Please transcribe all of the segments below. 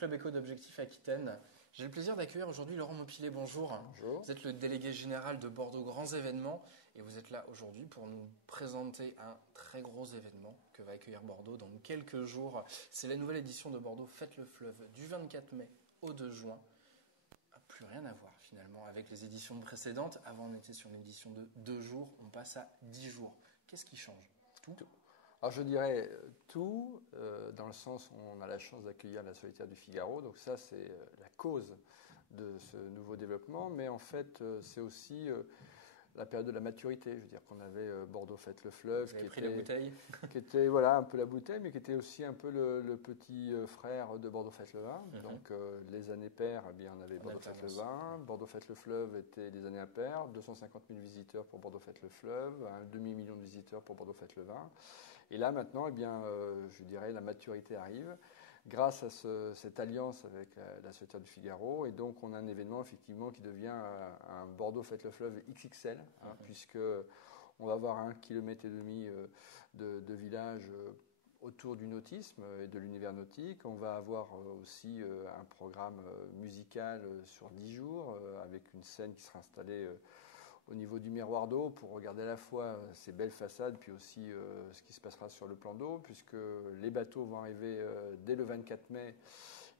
Club Éco d'Objectifs Aquitaine. J'ai le plaisir d'accueillir aujourd'hui Laurent Maupilet, bonjour. Bonjour. Vous êtes le délégué général de Bordeaux Grands Événements et vous êtes là aujourd'hui pour nous présenter un très gros événement que va accueillir Bordeaux dans quelques jours. C'est la nouvelle édition de Bordeaux Fête le Fleuve du 24 mai au 2 juin. Plus rien à voir finalement avec les éditions précédentes. Avant on était sur une édition de 2 jours, on passe à 10 jours. Qu'est-ce qui change? Tout. Alors je dirais tout, dans le sens où on a la chance d'accueillir la Solitaire du Figaro, donc ça c'est la cause de ce nouveau développement, mais en fait c'est aussi la période de la maturité. Je veux dire qu'on avait Bordeaux Fête le Fleuve, qui était voilà, un peu la bouteille, mais qui était aussi un peu le petit frère de Bordeaux Fête le Vin. Donc les années paires, eh bien, on avait Bordeaux Fête le Vin, Bordeaux Fête le Fleuve était les années impaires, 250 000 visiteurs pour Bordeaux Fête le Fleuve, un demi-million de visiteurs pour Bordeaux Fête le Vin. Et là maintenant, eh bien, je dirais la maturité arrive grâce à cette alliance avec la Solitaire du Figaro. Et donc, on a un événement, effectivement, qui devient un Bordeaux Fête le Fleuve XXL, puisque on va avoir 1,5 km de village autour du nautisme et de l'univers nautique. On va avoir aussi un programme musical sur 10 jours, avec une scène qui sera installée au niveau du miroir d'eau pour regarder à la fois ces belles façades puis aussi ce qui se passera sur le plan d'eau, puisque les bateaux vont arriver dès le 24 mai.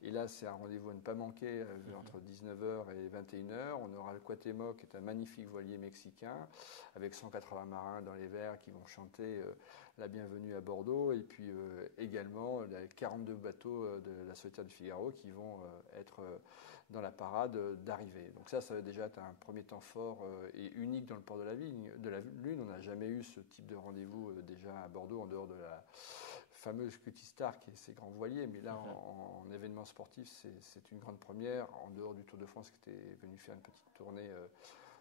Et là, c'est un rendez-vous à ne pas manquer entre 19h et 21h. On aura le Cuauhtémoc, qui est un magnifique voilier mexicain, avec 180 marins dans les verts qui vont chanter la bienvenue à Bordeaux. Et puis également les 42 bateaux de la Solitaire du Figaro qui vont être dans la parade d'arrivée. Donc ça va déjà être un premier temps fort et unique dans le port de la Lune. On n'a jamais eu ce type de rendez-vous déjà à Bordeaux, en dehors de la fameuse Cutty-Star, qui est ces grands voiliers. Mais là, en événement sportif, c'est une grande première, en dehors du Tour de France, qui était venu faire une petite tournée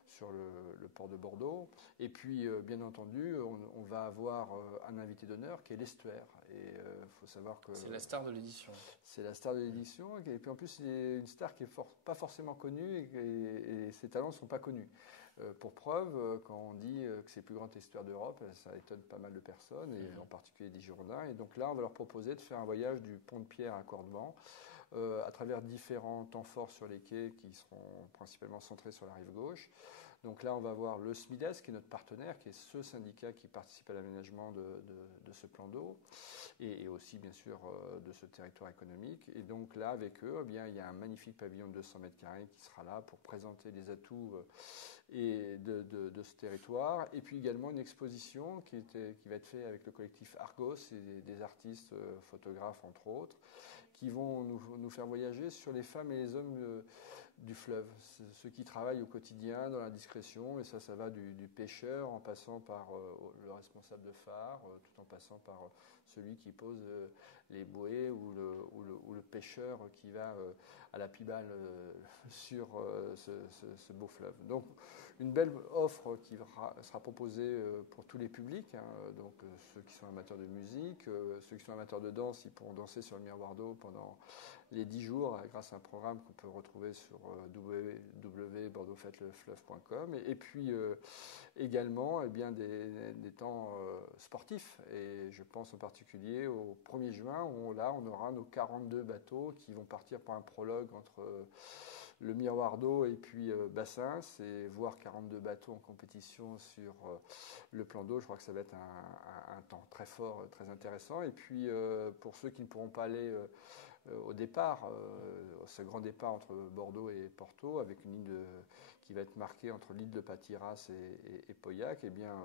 sur le port de Bordeaux. Et puis, bien entendu, on va avoir un invité d'honneur qui est l'Estuaire. Et il faut savoir que... C'est la star de l'édition. C'est la star de l'édition. Et puis en plus, c'est une star qui n'est pas forcément connue et ses talents ne sont pas connus. Pour preuve, quand on dit que c'est le plus grand estuaire d'Europe, ça étonne pas mal de personnes, et en particulier des Girondins. Et donc là, on va leur proposer de faire un voyage du Pont de Pierre à Cordevans, à travers différents temps forts sur les quais qui seront principalement centrés sur la rive gauche. Donc là, on va voir le SMIDES, qui est notre partenaire, qui est ce syndicat qui participe à l'aménagement de ce plan d'eau, et aussi, bien sûr, de ce territoire économique. Et donc là, avec eux, eh bien, il y a un magnifique pavillon de 200 mètres carrés qui sera là pour présenter les atouts de ce territoire. Et puis également une exposition qui va être faite avec le collectif Argos et des artistes, photographes, entre autres, qui vont nous faire voyager sur les femmes et les hommes du fleuve, ceux qui travaillent au quotidien dans la discrétion, et ça va du pêcheur en passant par le responsable de phare, tout en passant par celui qui pose les bouées ou le pêcheur qui va à la pibale sur ce beau fleuve. Donc une belle offre qui sera proposée pour tous les publics, donc ceux qui sont amateurs de musique, ceux qui sont amateurs de danse, ils pourront danser sur le miroir d'eau pendant les 10 jours grâce à un programme qu'on peut retrouver sur www.bordeauxfêteslefleuve.com, et puis également bien des temps sportifs, et je pense en particulier au 1er juin où là on aura nos 42 bateaux qui vont partir pour un prologue entre le miroir d'eau et puis Bassins, et voir 42 bateaux en compétition sur le plan d'eau. Je crois que ça va être un temps très fort, très intéressant. Et puis pour ceux qui ne pourront pas aller au départ, ce grand départ entre Bordeaux et Porto, avec une ligne qui va être marquée entre l'île de Patiras et Pauillac, eh bien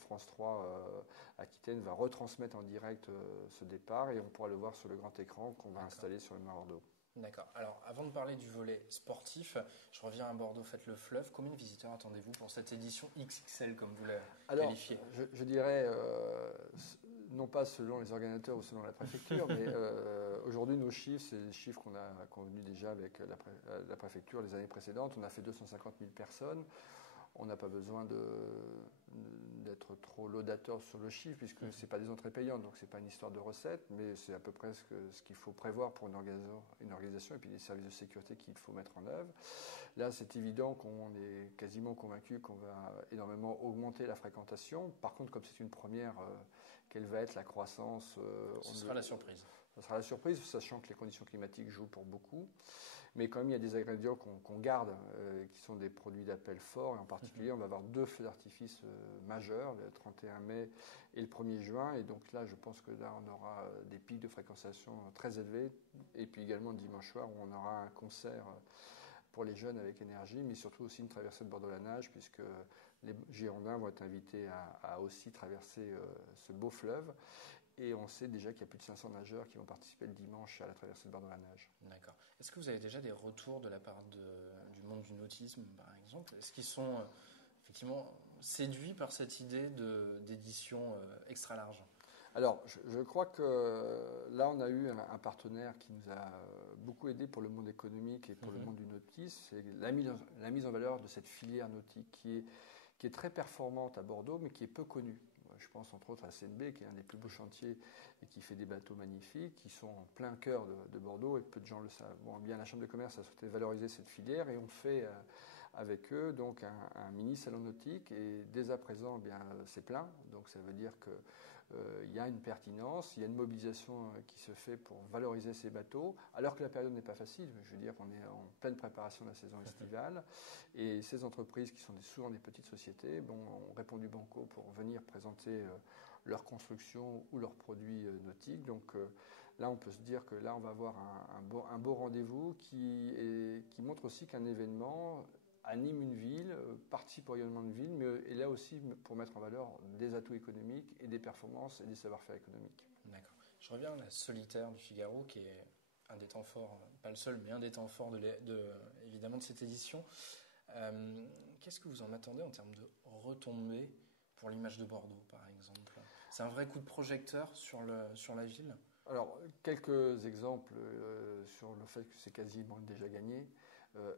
France 3 Aquitaine va retransmettre en direct ce départ, et on pourra le voir sur le grand écran qu'on va installer sur le miroir d'eau. D'accord. Alors, avant de parler du volet sportif, je reviens à Bordeaux Fête le Fleuve. Combien de visiteurs attendez-vous pour cette édition XXL, comme vous l'avez qualifié? Je dirais, non pas selon les organisateurs ou selon la préfecture, mais aujourd'hui, nos chiffres, c'est des chiffres qu'on a convenus déjà avec la préfecture les années précédentes. On a fait 250 000 personnes. On n'a pas besoin d'être trop laudateur sur le chiffre, puisque ce n'est pas des entrées payantes, donc ce n'est pas une histoire de recettes, mais c'est à peu près ce qu'il faut prévoir pour une organisation, et puis des services de sécurité qu'il faut mettre en œuvre. Là, c'est évident qu'on est quasiment convaincu qu'on va énormément augmenter la fréquentation. Par contre, comme c'est une première, quelle va être la croissance Ce sera la surprise. Ça sera la surprise, sachant que les conditions climatiques jouent pour beaucoup. Mais quand même, il y a des ingrédients qu'on garde, qui sont des produits d'appel fort. Et en particulier, on va avoir 2 feux d'artifice majeurs, le 31 mai et le 1er juin. Et donc là, je pense que là, on aura des pics de fréquentation très élevés. Et puis également dimanche soir, où on aura un concert pour les jeunes avec énergie, mais surtout aussi une traversée de Bordeaux-la-Nage, puisque les Girondins vont être invités à aussi traverser ce beau fleuve. Et on sait déjà qu'il y a plus de 500 nageurs qui vont participer le dimanche à la traversée de Bordeaux-la-Nage. D'accord. Est-ce que vous avez déjà des retours de la part du monde du nautisme, par exemple? Est-ce qu'ils sont effectivement séduits par cette idée d'édition extra large? Alors, je crois que là, on a eu un partenaire qui nous a beaucoup aidé pour le monde économique et pour le monde du nautisme. C'est la mise en valeur de cette filière nautique qui est très performante à Bordeaux, mais qui est peu connue. Je pense entre autres à CNB, qui est un des plus beaux chantiers et qui fait des bateaux magnifiques, qui sont en plein cœur de Bordeaux et peu de gens le savent. Bon, bien la Chambre de commerce a souhaité valoriser cette filière et on fait avec eux donc un mini salon nautique et dès à présent, bien c'est plein. Donc ça veut dire que il y a une pertinence, il y a une mobilisation qui se fait pour valoriser ces bateaux, alors que la période n'est pas facile. Je veux dire qu'on est en pleine préparation de la saison estivale. Et ces entreprises, qui sont souvent des petites sociétés, ont répondu banco pour venir présenter leur construction ou leurs produits nautiques. Donc là, on peut se dire que là, on va avoir un beau rendez-vous qui montre aussi qu'un événement anime une ville, participe au rayonnement de ville, mais est là aussi pour mettre en valeur des atouts économiques et des performances et des savoir-faire économiques. D'accord. Je reviens à la solitaire du Figaro, qui est un des temps forts, pas le seul, mais un des temps forts évidemment de cette édition. Qu'est-ce que vous en attendez en termes de retombées pour l'image de Bordeaux, par exemple? C'est un vrai coup de projecteur sur la ville? Alors, quelques exemples sur le fait que c'est quasiment déjà gagné.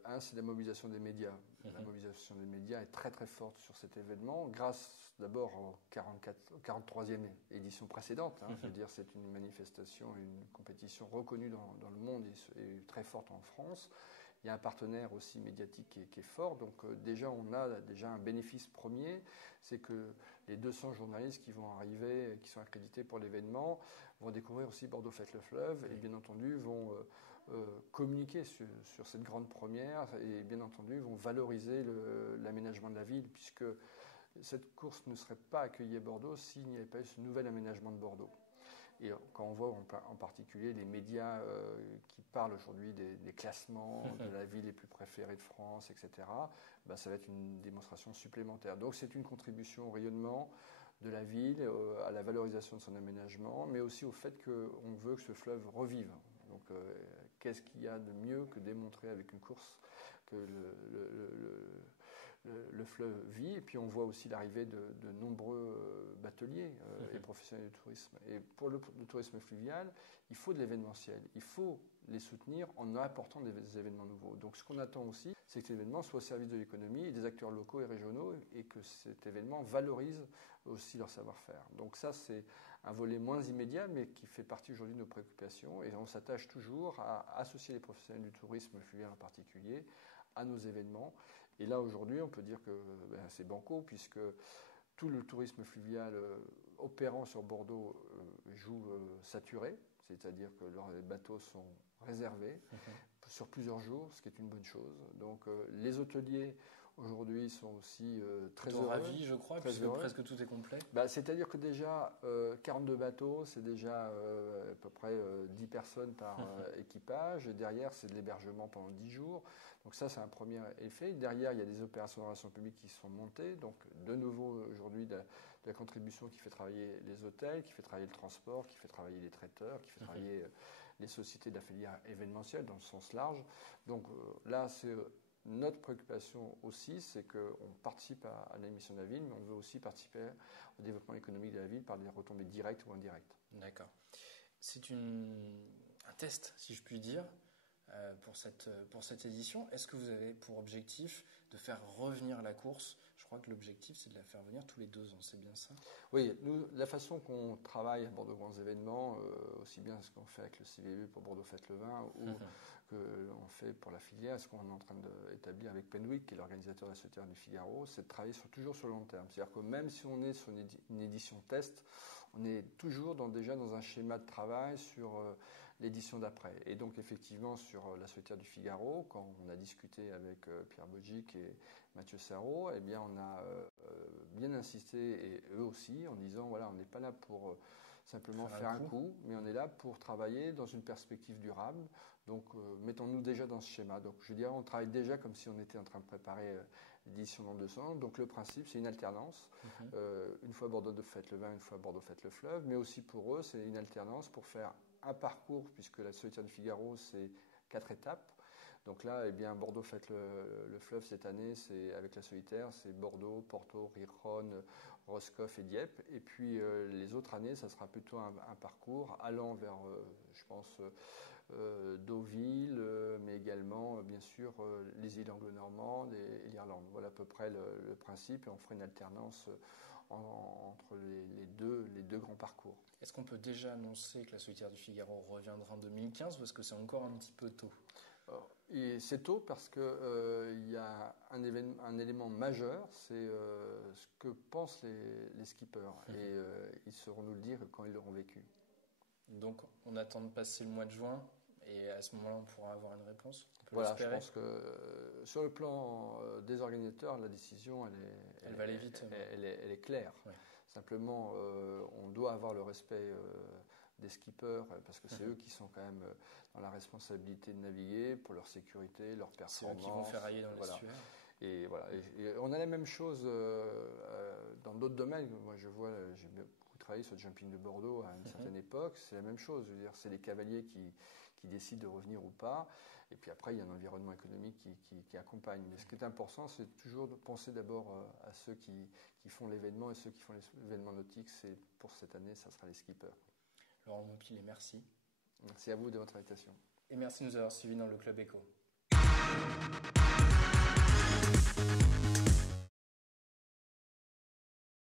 Un, c'est la mobilisation des médias. La mobilisation des médias est très très forte sur cet événement, grâce d'abord au 43e édition précédente. Je veux dire, c'est une manifestation, une compétition reconnue dans le monde et très forte en France. Il y a un partenaire aussi médiatique qui est fort. Donc déjà, on a déjà un bénéfice premier, c'est que les 200 journalistes qui vont arriver, qui sont accrédités pour l'événement, vont découvrir aussi Bordeaux Fête le Fleuve et bien entendu vont communiquer sur cette grande première et bien entendu vont valoriser l'aménagement de la ville, puisque cette course ne serait pas accueillie à Bordeaux s'il n'y avait pas eu ce nouvel aménagement de Bordeaux. Et quand on voit en particulier les médias qui parlent aujourd'hui des classements de la ville les plus préférées de France, etc., ça va être une démonstration supplémentaire. Donc c'est une contribution au rayonnement de la ville, à la valorisation de son aménagement, mais aussi au fait qu'on veut que ce fleuve revive. Donc qu'est-ce qu'il y a de mieux que démontrer avec une course que le fleuve vit? Et puis on voit aussi l'arrivée de nombreux bateliers et professionnels du tourisme. Et pour le tourisme fluvial, il faut de l'événementiel. Il faut les soutenir en apportant des événements nouveaux. Donc ce qu'on attend aussi, c'est que cet événement soit au service de l'économie et des acteurs locaux et régionaux et que cet événement valorise aussi leur savoir-faire. Donc ça, c'est un volet moins immédiat, mais qui fait partie aujourd'hui de nos préoccupations. Et on s'attache toujours à associer les professionnels du tourisme fluvial en particulier à nos événements. Et là, aujourd'hui, on peut dire que c'est banco, puisque tout le tourisme fluvial opérant sur Bordeaux joue saturé, c'est-à-dire que les bateaux sont réservés sur plusieurs jours, ce qui est une bonne chose. Donc les hôteliers aujourd'hui sont aussi très heureux. Ravis, je crois, puisque presque tout est complet. C'est-à-dire que déjà 42 bateaux, c'est déjà à peu près 10 personnes par équipage. Et derrière, c'est de l'hébergement pendant 10 jours. Donc ça, c'est un premier effet. Derrière, il y a des opérations de relations publiques qui sont montées. Donc de nouveau, aujourd'hui, de la contribution qui fait travailler les hôtels, qui fait travailler le transport, qui fait travailler les traiteurs, qui fait travailler les sociétés de la filière événementielle dans le sens large. Donc là, c'est notre préoccupation aussi, c'est qu'on participe à la mission de la ville, mais on veut aussi participer au développement économique de la ville par des retombées directes ou indirectes. D'accord. C'est un test, si je puis dire, pour cette édition. Est-ce que vous avez pour objectif de faire revenir la course? Je crois que l'objectif, c'est de la faire venir tous les 2 ans, c'est bien ça? Oui, nous, la façon qu'on travaille à Bordeaux Grands Événements, aussi bien ce qu'on fait avec le CVE pour Bordeaux Fête le Vin, ou que l'on fait pour la filière, ce qu'on est en train d'établir avec Penwick, qui est l'organisateur de la Société du Figaro, c'est de travailler toujours sur le long terme. C'est-à-dire que même si on est sur une édition test, on est toujours déjà dans un schéma de travail sur l'édition d'après. Et donc effectivement sur la Société du Figaro, quand on a discuté avec Pierre Bodjic et Mathieu Sarraud, eh bien on a bien insisté, et eux aussi, en disant voilà, on n'est pas là pour simplement faire un coup, mais on est là pour travailler dans une perspective durable. Donc mettons-nous déjà dans ce schéma. Donc je dirais on travaille déjà comme si on était en train de préparer l'édition dans 200 ans. Donc le principe c'est une alternance. Une fois Bordeaux Fête le Vin, une fois Bordeaux Fête le Fleuve, mais aussi pour eux c'est une alternance pour faire un parcours, puisque la Solitaire du Figaro c'est 4 étapes. Donc là, eh bien, Bordeaux Fête le Fleuve cette année, c'est avec la Solitaire, c'est Bordeaux, Porto, Riron, Roscoff et Dieppe. Et puis les autres années, ça sera plutôt un parcours allant vers, je pense, Deauville, mais également, bien sûr, les îles anglo-normandes et l'Irlande. Voilà à peu près le principe, et on fera une alternance entre les deux grands parcours. Est-ce qu'on peut déjà annoncer que la Solitaire du Figaro reviendra en 2015 ou est-ce que c'est encore un petit peu tôt? Et c'est tôt parce que y a un élément majeur, c'est ce que pensent les skippers. Et ils sauront nous le dire quand ils l'auront vécu. Donc on attend de passer le mois de juin et à ce moment-là on pourra avoir une réponse. Voilà, je pense que sur le plan des organisateurs, la décision elle va aller vite. Elle est claire. Ouais. Simplement, on doit avoir le respect des skippers, parce que c'est eux qui sont quand même dans la responsabilité de naviguer pour leur sécurité, leur performance. C'est eux qui vont ferrailler dans l'estuaire. Et voilà. Et on a la même chose dans d'autres domaines. Moi, j'ai beaucoup travaillé sur le jumping de Bordeaux à une certaine époque. C'est la même chose. Je veux dire, c'est les cavaliers qui décident de revenir ou pas. Et puis après, il y a un environnement économique qui accompagne. Mais ce qui est important, c'est toujours de penser d'abord à ceux qui font l'événement, et ceux qui font l'événement nautique. Pour cette année, ça sera les skippers. Laurent Montpilet, merci. Merci à vous de votre invitation. Et merci de nous avoir suivis dans le Club Éco.